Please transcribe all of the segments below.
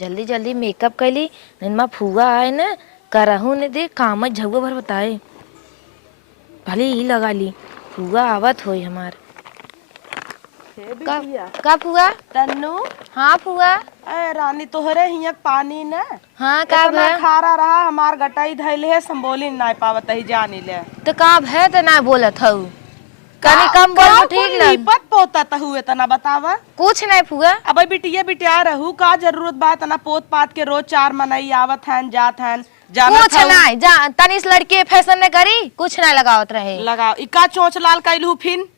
जल्दी जल्दी मेकअप कैली ननमा फुआ आए न करहू ने दे काम झगो भर बताए भले ही लगा ली फुआ आवत होई हमार का फुआ तन्नू। हाँ फुआ ए रानी तोहरे हिया पानी न हाँ का इतना भै खारा रहा हमार गटाई धैले है संबोली ना पावत ही जानी ले तो का भै तो ना बोलत हऊ कनी कम बोल ठीक लग लिपत पोता हुए तना बतावा कुछ नहीं फुआ अब बिटिया बिटिया रहू का जरूरत बा तना पोत पात के रोज चार मनई आवत हैं जात हैं जाना कुछ नहीं जा तनिस लड़के फैशन ने करी कुछ नहीं लगावत रहे लगाओ इका चोंच लाल कैलू फिन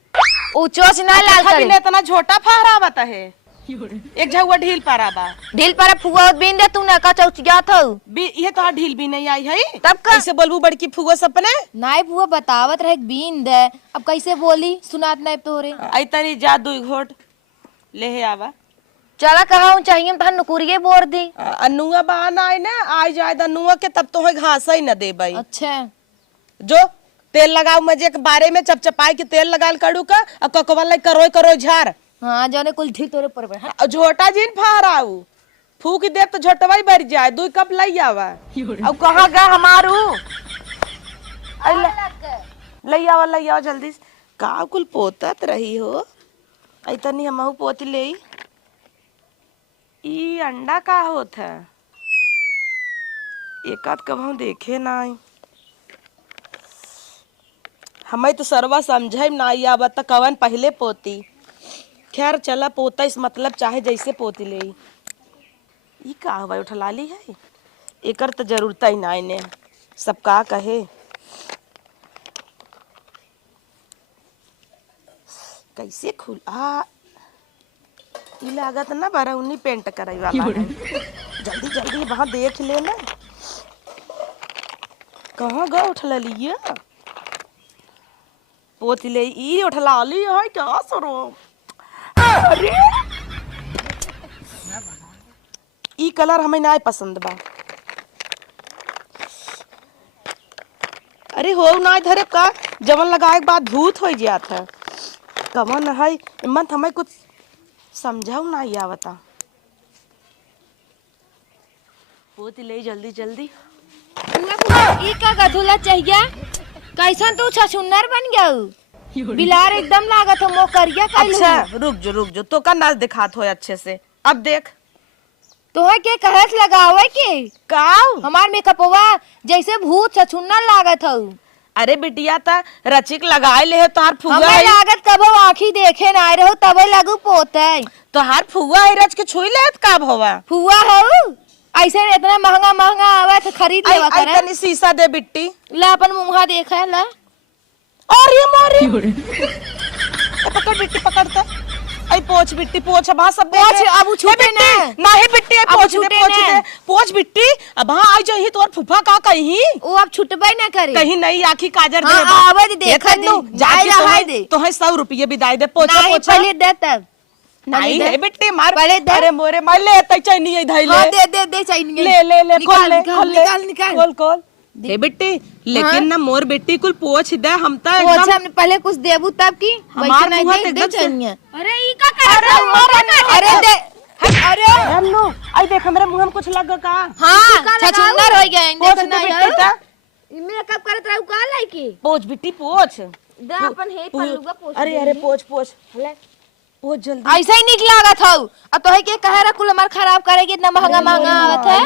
ऊ चोच नहीं लाल कभी करे ने तना झोटा फहरावत है एक झगुआ ढील पारा बा ढील पर फुआ बिन दे तू ना का चौच जात हऊ ये तो ढील भी नहीं आई है तब का कैसे बोलबू बड़की फुआ सपने नाई फुआ बतावत रहे बीन दे अब कैसे बोली सुनात नहीं तोरे आई तनी जा दुई घोट ले आवा चला कहा चाहिए तो नुकुरिये बोर दी अनुआ बहाना आए ना आई जाए अनुआ के तब तो है घास ही न दे भाई अच्छा जो तेल लगाओ मजे के बारे में चपचपाई के तेल लगाल कड़ू का और ककवा लाई करोय करोय झार हाँ जाने कुल ढील तोरे पर और झोटा जिन फहराऊ फूक दे तो झोटवा ही भर जाए दुई कप लई आवा अब कहाँ गा हमारू लई आवा जल्दी का कुल पोतत रही हो आई तनी हमहू पोती ले ई अंडा का होत है एकात कब देखे ना आई हमें तो सरवा समझे ना आवत त कवन पहले पोती खैर चला पोता इस मतलब चाहे जैसे पोती ले ई का हवा उठलाली है एकर तो जरूरत ही ना इने सब का कहे कैसे खुल ई लागत ना बरौनी पेंट करई वाला है जल्दी जल्दी वहां देख ले ना कहाँ गा उठलिए पोती ले ई उठलाली है क्या सरो अरे ई कलर हमें ना पसंद बा अरे हो ना धरे का जवन लगाए के बाद भूत हो जात है कवन है मन हमें कुछ समझाऊ ना आवता पोती ले जल्दी जल्दी ई का गधुला चाहिए कैसन तू छछुन्नर बन गया बिलार एकदम लागत हो मोकरिया कैलू अच्छा रुक जो तो का नाच दिखात हो अच्छे से अब देख तोहे के कहत लगावे के काऊ हमार मेकअपवा जैसे भूत छछुन्नर लागत हो अरे बिटिया ता रचिक लगाए ले तोहार फुआ हमें है लागत कबो आँखी देखे ना रहो तबे लगू पोते तोहार फुआ है रच के छुई लेत का भवा फुआ हो ऐसे इतना महंगा महंगा आवत खरीद लेवा आई करे तनी शीशा दे बिट्टी ला अपन मुंहा देखा ला और ये मोरी पकड़ बिट्टी पकड़ता आई पोछ बिट्टी पोछ अब सब पोछ अब छूटे ना नहीं बिट्टी आई अब पोछ छूटे दे ना। पोछ बिट्टी अब हां आई जही तोर फुफा का कहीं वो अब छुटबे ना करे कहीं नहीं आखी काजर हाँ, दे आवे दे, देखा दे, जाए रहाए दे। तो है 100 रुपये विदाई दे पोछा नहीं पोछा पहले दे तब नहीं है बिट्टी मार पहले दे। अरे मोरे मार ले तई चैनी आई धइले हाँ दे चाहिए ले खोल ले निकाल खोल हे बिट्टी लेकिन ना मोर बेटी कुल पोछ दे हम त वो अच्छा हमने पहले कुछ देबू तब की हमार वैसे मुँह नहीं तो दे एकदम चाहिए अरे ई का कर अरे दे अरे हेलो आई देख हमरे मुंह में कुछ लग का हाँ छछुन्नर हो गए पोछ देखो दे नहीं बिट्टी ता मेकअप करत रहू का लाइकी पोछ बिट्टी पोछ दे अपन हे पल्लूगा पोछ अरे अरे पोछ पोछ जल्दी ऐसा ही निक लागत हौ अब तो है के कहे रा कुल हमार खराब करेगी इतना महंगा महंगा आवत है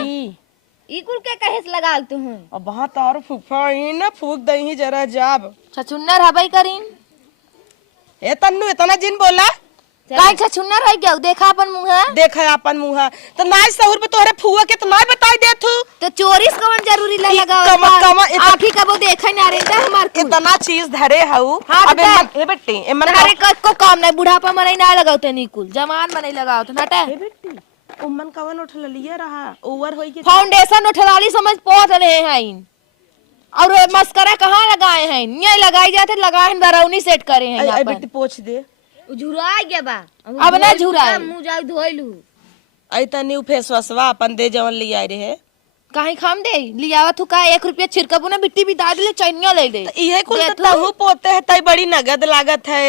ई कुल के कहेस लगाल तू हूं अब वहां तार फूफा ही ना फूक दही जरा जाब छछुन्नर हबई करीन ए तन्नू इतना जिन बोला काहे छछुन्नर है क्या देखा अपन मुंह देखा अपन मुंह तो नाई सहूर पे तोहरे फुआ के तो नाई बताई दे तू तो चोरीस कवन जरूरी ला लगा कमा आखी कबो देखा ना रे हमार कुल इतना चीज धरे हऊ हाँ, अब बता। ए बेटी एमन अरे को काम नहीं बुढ़ापा मने ना लगाओ ते निकुल जवान मने लगाओ तो नटा ए बेटी उमन कवन उठल लिए रहा ओवर होई के फाउंडेशन उठवाली समझ पहुंच रहे हैं और मस्करा कहाँ लगाए हैं ये लगाई जाते लगाए हैं बरौनी सेट करे हैं ए यहाँ बेटी पोछ दे झुरा गया बा अब ना झुराए। मुंह जाऊ धोइलू आई तनी फेस वसवा अपन दे जवन लिए आई रहे कहीं खाम दे लियावत हु का 1 रुपया छिड़कबू ना बिट्टी भी दाद ले चैनिया ले ले इहे कुल तो तहु पोते है तई बड़ी नगद लागत है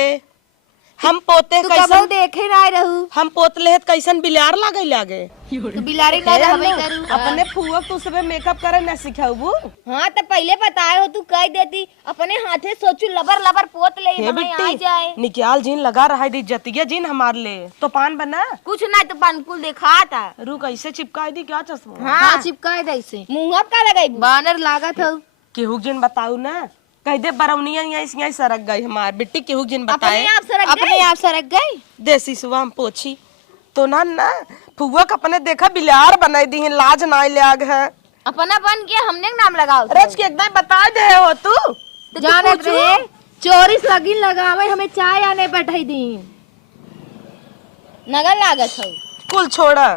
हम पोते तू कबो कैसन देखे ना रहू हम पोतले है कैसन बिलार लागे तू बिलारी ना रहबे करू अपने फुआ तू सबे मेकअप करे ना सिखाऊ। हाँ तो पहले बताए हो तू कह देती अपने हाथे सोचू लबर लबर पोत ले हे हमें आ जाए बिट्टी निकाल जीन लगा रहा है जतिया जीन हमार ले तो पान बना कुछ ना तो पानकुल देखा था रू कैसे चिपका दी क्या चश्मा हाँ चिपका दे से मुंह का लगाई बानर लागत हो केहू जिन बताऊ ना कह दे बरौनिया यहाँ सरक गई हमार बिट्टी केहू जिन बताए अपने आप सरक गई देसी सुबह हम पोछी तो ना फुआ का अपने देखा बिलार बनाई दी लाज ना लाग है अपना बन के हमने नाम लगाओ रच के एकदम बता दे हो तू जानत रहे चोरी सगिन लगावे हमें चाय आने बैठाई दी नगर लागत हो कुल छोड़ा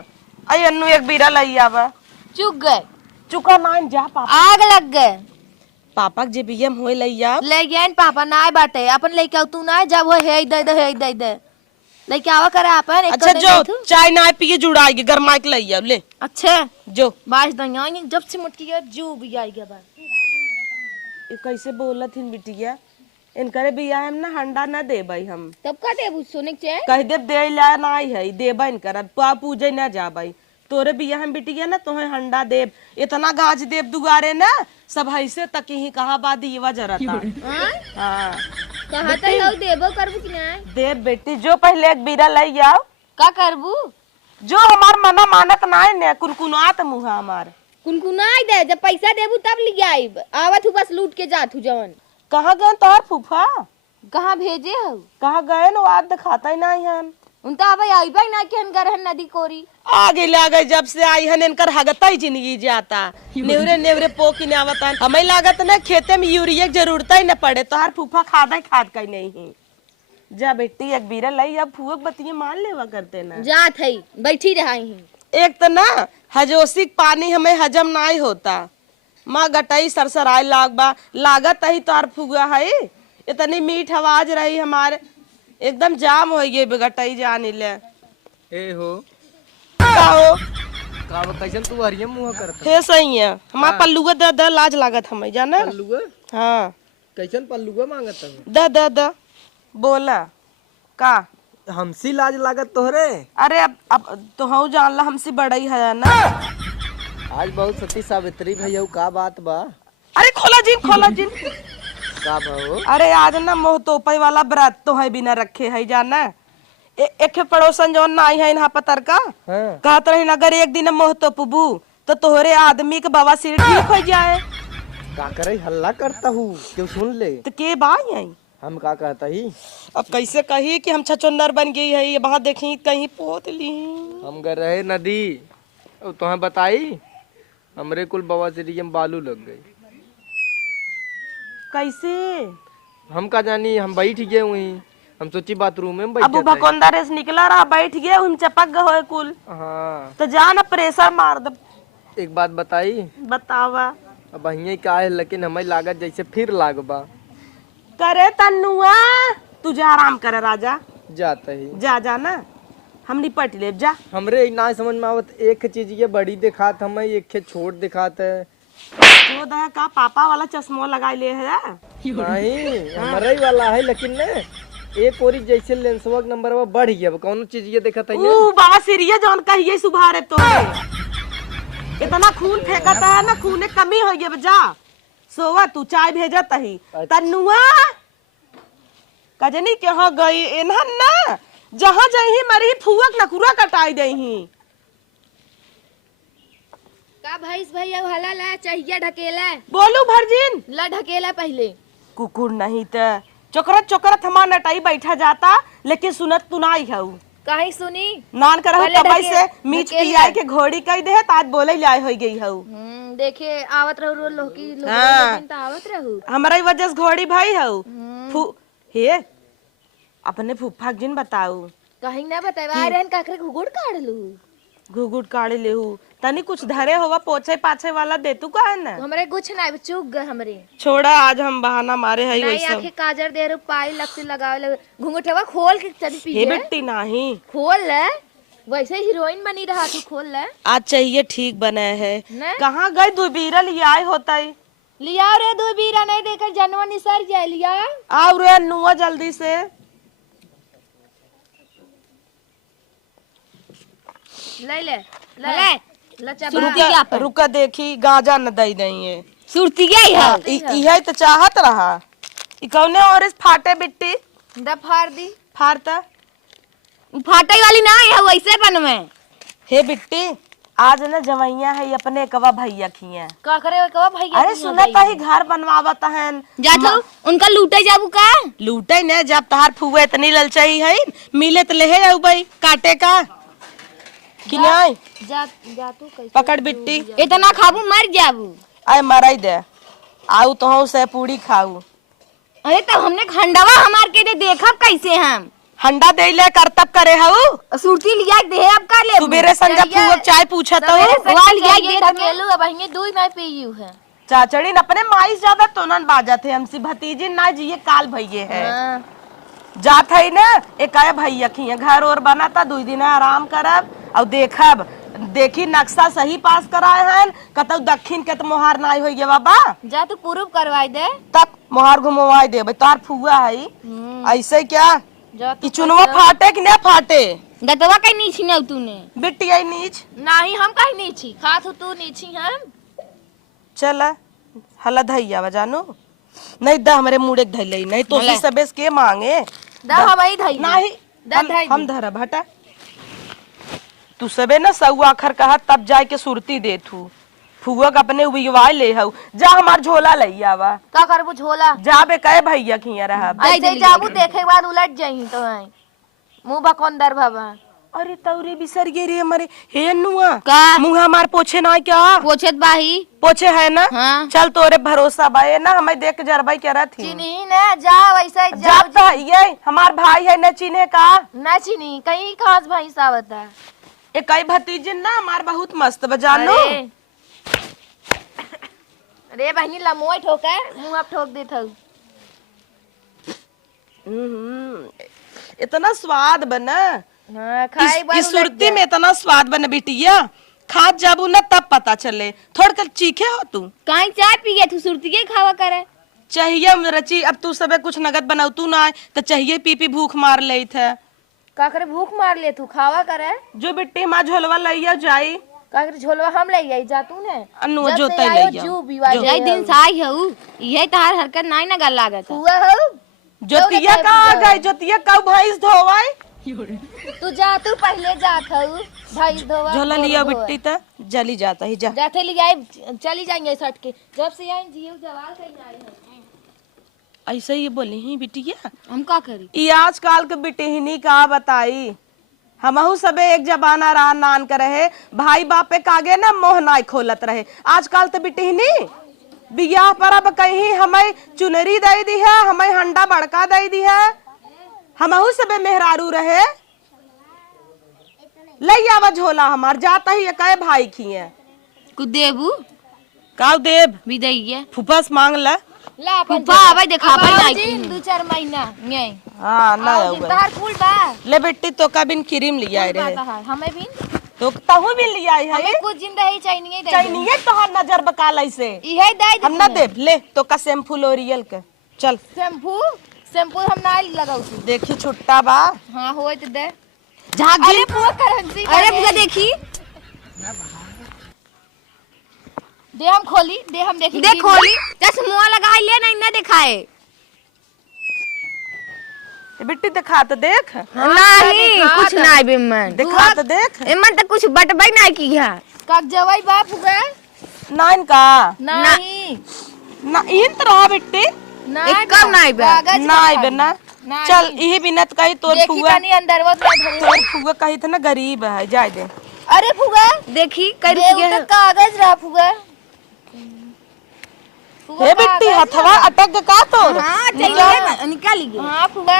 आई अन्नू एक बीरा लई आवा चुक गए चुका मान जा पापा आग लग गए पापा जे बियम होए लई आ ले गए पापा ना बाटे अपन लेके तू ना जब वो है दे लेके आवा करे अपन एक अच्छा जो चाय ना पिए जुड़ाएगी गरमाई के लई आ ले अच्छा जो बाज दया जब से मुटकी गया जो भी आई गया बा ये कैसे बोलत हिन बिटिया इनकरे बिया हम ना हंडा ना देबई हम तब का देबू सोने के कह दे दे ला नाई है देबा इनकर पा पूजे ना जाबई तोरे बिया हम बिटिया ना तोहे हंडा देब इतना गाज देब दुगारे ना सब ऐसे तक ही कहा बात दीवा जरता हां कहा त लौ देबो करबू कि ना देब बेटी जो पहले एक बीरा लई आओ का करबू जो हमार मना मानत नाय ने कुनकुनात मुहा हमार कुनकुनाई दे जब पैसा देबू तब ले आईब आवत हूँ बस लूट के जात हूँ जवन कहाँ गए तोहर फूफा कहाँ भेजे हो कहाँ गए नो आज दिखाता ही नहीं हन उनता अब आईबा ना कि हन गरहन नदी कोरी आगे लागे जब से आई हन इनकर हगता ही जिंदगी जाता नेवरे नेवरे पोकी ने आवता हमें लागत ना खेते में यूरिया की जरूरत ही न पड़े तोहर फूफा खाद का नहीं है जा बेटी एक बीरा लई अब फूक बतिये मान लेवा करते ना जात है बैठी रही एक तो ना हजोसी पानी हमें हजम नहीं होता माँ गटाई सरसर आए लागबा लागत ही तोहर फुगा है इतनी मीठ आवाज रही हमारे एकदम जाम हो गए बेगटाई जाने ले ए हो का हो का कैसन तू हरियम मुंह करत हे सही है हमार पल्लुआ द लाज लागत हमें जाना पल्लुआ हाँ कैसन पल्लुआ मांगत है द बोला का हमसी लाज लागत तोहरे अरे अब तो हूँ जान ला हमसे बड़ा ही है ना आज बहुत सती सावित्री भैया का बात बा अरे खोला जिन का भाव अरे आज ना मोह तोपई वाला व्रत तो है बिना रखे है जाना एक पड़ोसन जो ना आई है यहाँ पतर का हां कहत रही अगर एक दिन मोह तो पुबू तो तोहरे आदमी के बवासीर ठीक हो जाए का करे हल्ला करता हूँ क्यों सुन ले तो के बाई है हम का कहता ही अब कैसे कही कि हम छछुन्नर बन गई है ये वहां देखी कहीं पोत ली हम गए रहे नदी तुम्हें बताई हमरे कुल बवासीर में बालू लग गई कैसे हम का जानी हम बैठ गए वहीं हम सोची बाथरूम में बैठ अब भकोंदा रेस निकला रहा बैठ गए हम चपक गए कुल हाँ तो जा ना प्रेशर मार दे एक बात बताई बतावा अब अहिए का है लेकिन हमें लागत जैसे फिर लागबा करे तन्नुआ तू जा आराम करे राजा जाता ही जा ना हम निपट ले जा हमरे ना समझ में आवत एक चीज ये बड़ी दिखात हमें एक छोट दिखात है तो दह का पापा वाला चश्मा लगा ले है नहीं हमारे ही वाला है लेकिन ने एक ओरी जैसे लेंसवा नंबर वो बढ़ गया कौन चीज ये देखा ऊ बाबा सीरिया जौन कहिए सुभारे तो इतना खून फेंकता है ना खून कमी हो गया जा सोवा तू चाय भेजत ही तन्नुआ कजनी के हो गई इन्हन ना जहाँ जही मरी फुवक नकुरा कटाई दही का भैंस भैया हला ला चाहिए ढकेला बोलू भरजिन ला ढकेला पहले कुकुर नहीं तो चोकरत हमार नटाई बैठा जाता लेकिन सुनत तू नहीं है कहीं सुनी नान करहु पहले तबाई से ढकेल मीठ पियाई के घोड़ी कह दे आज बोले लाए हो गई हऊ देखे आवत रहू रो लोकी हाँ। तो आवत रहू हमारा ही वजह से घोड़ी भाई हऊ हे अपने फूफा जिन बताऊ कहीं ना बताए आ रहन काकरे घुगुड़ काढ़ लू घुघुट काढ़े लेहू तनी कुछ धरे होवा पोछे पाछे वाला दे तू का है ना हमरे कुछ ना चूक गए हमरे छोड़ा आज हम बहाना मारे है नहीं वैसे आखे काजर दे रो पाई लक्ष्य लगावे घुंघटवा खोल के चली पी हे बेटी नहीं खोल ले वैसे हीरोइन बनी रहा तू खोल ले आज चाहिए ठीक बने है ना? कहाँ गए दुबीरा लिए आए होता है लिया रे दो बीरा नहीं देकर जनवा निसर जाए लिया आओ रे नुआ जल्दी से ले ले ले लचा रुका देखी गाजा न दई दई है सुरती गई है इहे तो चाहत रहा ई कौने और इस फाटे बिट्टी द फाड़ दी फाड़ता फाटे वाली ना है वैसे बन में हे बिट्टी आज न जवैया है अपने कवा भैया खिए का करे कवा भाई अरे सुनत ही घर बनवावत है जा तो उनका लूटे जाबू का लूटे न जब तहार फुआ इतनी ललचाई है मिले तो ले आऊ भाई काटे का कि नहीं जा जा तू कैसे पकड़ बिट्टी इतना खाबू मर जाबू आय मराई दे आऊ तो से पूरी खाऊ अरे तो हमने खंडवा हमार के दे देखब कैसे हम हंडा दे ले करतब करे हऊ सुरती लिया दे अब का ले सुबेरे संजा फुआ चाय पूछत हऊ वाल लिया दे तकेलू अब हंगे दूध नहीं पीयू है चाचड़ी न अपने माई ज्यादा तो नन बाजत है हमसी भतीजी ना जी ये काल भैये है जात है ना एक आया भैया खिए घर और बना था 2 दिन आराम करब और देखब देखी नक्शा सही पास कराए हैं कतौ दक्षिण के तो मोहार नाई होई गे बाबा जा तू पूर्व करवाई दे तब मोहार घुमवाई देबे तार फुआ है ऐसे क्या जा ई चुनवा फाटे कि ना फाटे दतवा कहीं नीची न तूने बिट्टी आई नीच नहीं हम कहीं नीची खात हो तू नीची हम चल हला धैया बजानो नहीं द हमरे मुड़े धैलई नहीं तो ही सबेस के मांगे दा हवाई धई नहीं हम धरब हटा तू सबे ना सऊ आखर कहा तब जाए के सुरती दे थू फुआ का अपने उबिगवाए ले हऊ जा हमार झोला लई आवा का करबू झोला जाबे कहे भैया खिया रहा ऐसे जाबू देखे के बाद उलट जाई तो है मुंह बकंदर बाबा अरे तौरे बिसर गे रे हमारे हे नुआ का मुंह हमार पोछे ना क्या पोछत बाही पोछे है ना हाँ। चल तोरे भरोसा बाए ना हमें देख जरबाई कह रहा थी चिन्ही ने जा वैसे जब तो ये हमार भाई है न चीने का ना चिन्ही कहीं खास भाई सावता एक कई भतीजी ना हमार बहुत मस्त बजानो अरे बहनी लमोई ठोके मुंह अब ठोक देत हूँ इतना स्वाद बना हाँ खाई इस सुरती में इतना स्वाद बना बिटिया खाद जाबू ना तब पता चले थोड़ कर चीखे हो तू कहीं चाय पी गया तू सुरती के खावा करे चाहिए रची अब तू सबे कुछ नगद बनाऊ तू ना तो चाहिए पी पी भूख मार ले थे का करे भूख मार ले तू खावा करे जो बिट्टी माँ झोलवा लइया जाई का करे झोलवा हम ले आई जा तू ने अनु जोते लइया जू बीवा जाई दिन साई हऊ यही तार हरकत नहीं ना गल लागत हुआ हऊ जोतिया का आ गई जोतिया का भैंस धोवाई तू जा तू पहले जात हऊ भाई धोवा झोला लिया बिट्टी त जली जाता ही जा जाते ले आई चली जाएंगे सट के जब से आई जीव जवाल कहीं आए हैं ऐसे ही बोली ही बिटिया हम का करी ये आजकल के बिटिहनी का बताई हमहू सबे एक जबाना रान नान कर रहे भाई बापे कागे ना मोह नाई खोलत रहे आजकल तो बिटिहनी बियाह पर अब कहीं हमें चुनरी दे दी है हमें हंडा बड़का दे दी है हमहू सबे मेहरारू रहे लई आवा झोला हमार जाता ही कहे भाई खिए कुछ देबू काव देव विदैया फुफस मांग ला ला फुफा आवे देखाबे नहीं 2-4 महीना नहीं हां ना तार फूल बा ले बेटी तो का बिन क्रीम लिया रहे हमें भी तो तहु भी लिया है हमें कुछ जिंदा ही चाहिए दे चाहिए तो हर नजर बकाल ऐसे इहे दे हम ना दे ले तो का शैम्पू लोरियल के चल शैम्पू हम ना लगाऊ देखी छुट्टा बा हां होय त दे झाग अरे पूरा करंसी अरे पूरा देखी दे हम खोली दे हम देखी दे खोली जस मुंह लगाई ले नहीं ना दिखाए बिट्टी दिखा तो देख नहीं कुछ नहीं बेमन दिखा तो देख एमन त कुछ बटबई नहीं की है कब जवाई बाप हुआ नाइन का नहीं ना इन तरह बिट्टी एक कम नहीं बे नहीं बेना चल यही बिनत कही तोर फुआ देखी अंदर वो तोर फुआ कही था ना गरीब है जाय दे अरे फुगा देखी कर दिया कागज रहा फुगा हे बिट्टी हथवा अटक का तोर हां निकाल ली हां फुगा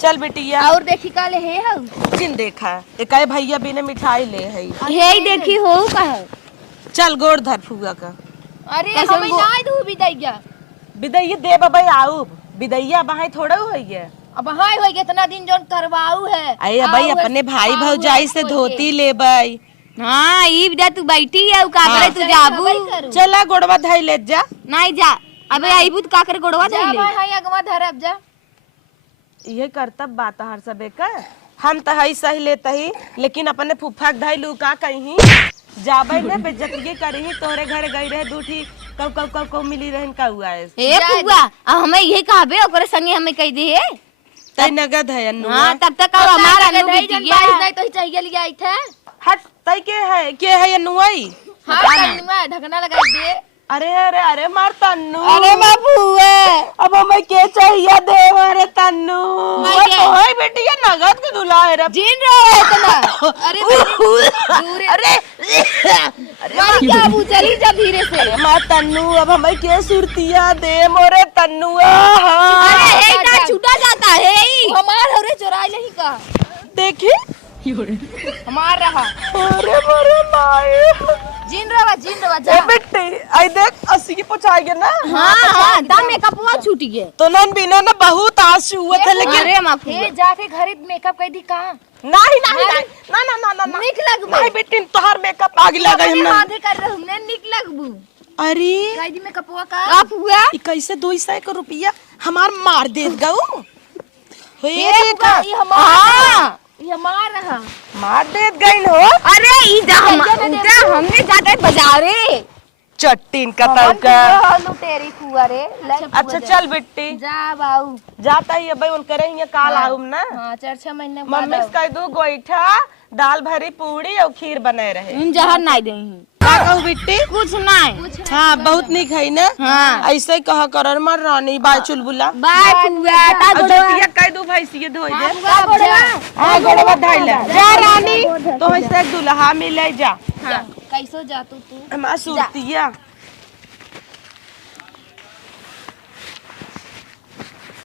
चल बिटिया और देखी काले है हऊ जिन देखा एकाए भैया बिने मिठाई ले है हे देखी हो का चल गोड़ धर फुआ का अरे हमें नहीं दू बिदैया बिदैया दे बाबा आऊ बिदैया बहाई थोड़ा होई है अब हाय होय कितना दिन जोन करवाऊ है अरे भाई अपने भाई भौजाई से धोती लेबई हां ई बिदा तू बैठी है का करे तू जाबू चला गोड़वा धई ले जा नहीं जा अबे आईबू का करे गोड़वा धई ले जा भाई हाय अगवा धर अब जा ये करतब बात हर सबे का हम तो हई सही लेते ही, लेकिन अपने फुफा के धैलू का कहीं जाबे ने बेइज्जती करही। तोरे घर गई रहे दूठी कब कब कब कब मिली रहन का हुआ है ए फुआ अब हमें यही कहबे ओकरे संगे हमें कह दे तई नगद है अन्नू। हां तब तक अब हमारा अन्नू बीत गया नहीं तो चाहिए लिया आई थे। हट तई के है अन्नू आई। हाँ तन्नुआ ढकना लगा दे। अरे अरे अरे मार तन्नू। अरे मैं फुआ अब हमें के चाहिए दे मारे तन्नू। तो है बेटी ये नगद के दुला है रे। जिन रहा है इतना। अरे अरे अरे मारी क्या अबू चली जा धीरे से। अरे मार तन्नू अब हमें के सुरतिया दे मोरे तन्नुआ। अरे ए ना छूटा जाता है हमार हरे चुराई नहीं का देखी हमार रहा। अरे मोरे माए जिन रवा जा। ए बेटी आई देख 80 की पहुंचाएगे ना। हां दाम मेकअपवा छूट गए तो नन बिना ना बहुत आंसू हुए थे लेकिन अरे मां ए जाके घरे मेकअप कर दी का नहीं नहीं नहीं ना ना ना ना निक लगबू नहीं बेटी तोहार मेकअप आगे लगा हम ना। आधे कर रहे हमने निक लगबू अरे कर दी मेकअपवा का। आप हुआ ई कैसे 200 का रुपया हमार मार देत गऊ हे ये देखा ये हमार रहा। मार देत गईन हो। अरे ई जा हमने जाते बाजारे चट्टीन का तौका। लुटेरी फुआ रे अच्छा चल बेटी जा बाऊ जाता ही भाई उन करे ही काल आऊम ना। हाँ 4-6 महीने मम्मी से कह दू गोईठा दाल भरी पूड़ी और खीर बनाए रहे। इन जहर नहीं देही का कहू बेटी कुछ नहीं हाँ बहुत निक है ना। हाँ ऐसे ही कह कर मर रानी बाय चुलबुला। बाय फुआ ता जतिया कह दू भैंसिए धोई दे। गोड़वा हां गोड़वा धइला जा रानी तो ऐसे दुल्हा मिले जा। कैसो जा तू हमार सुरतिया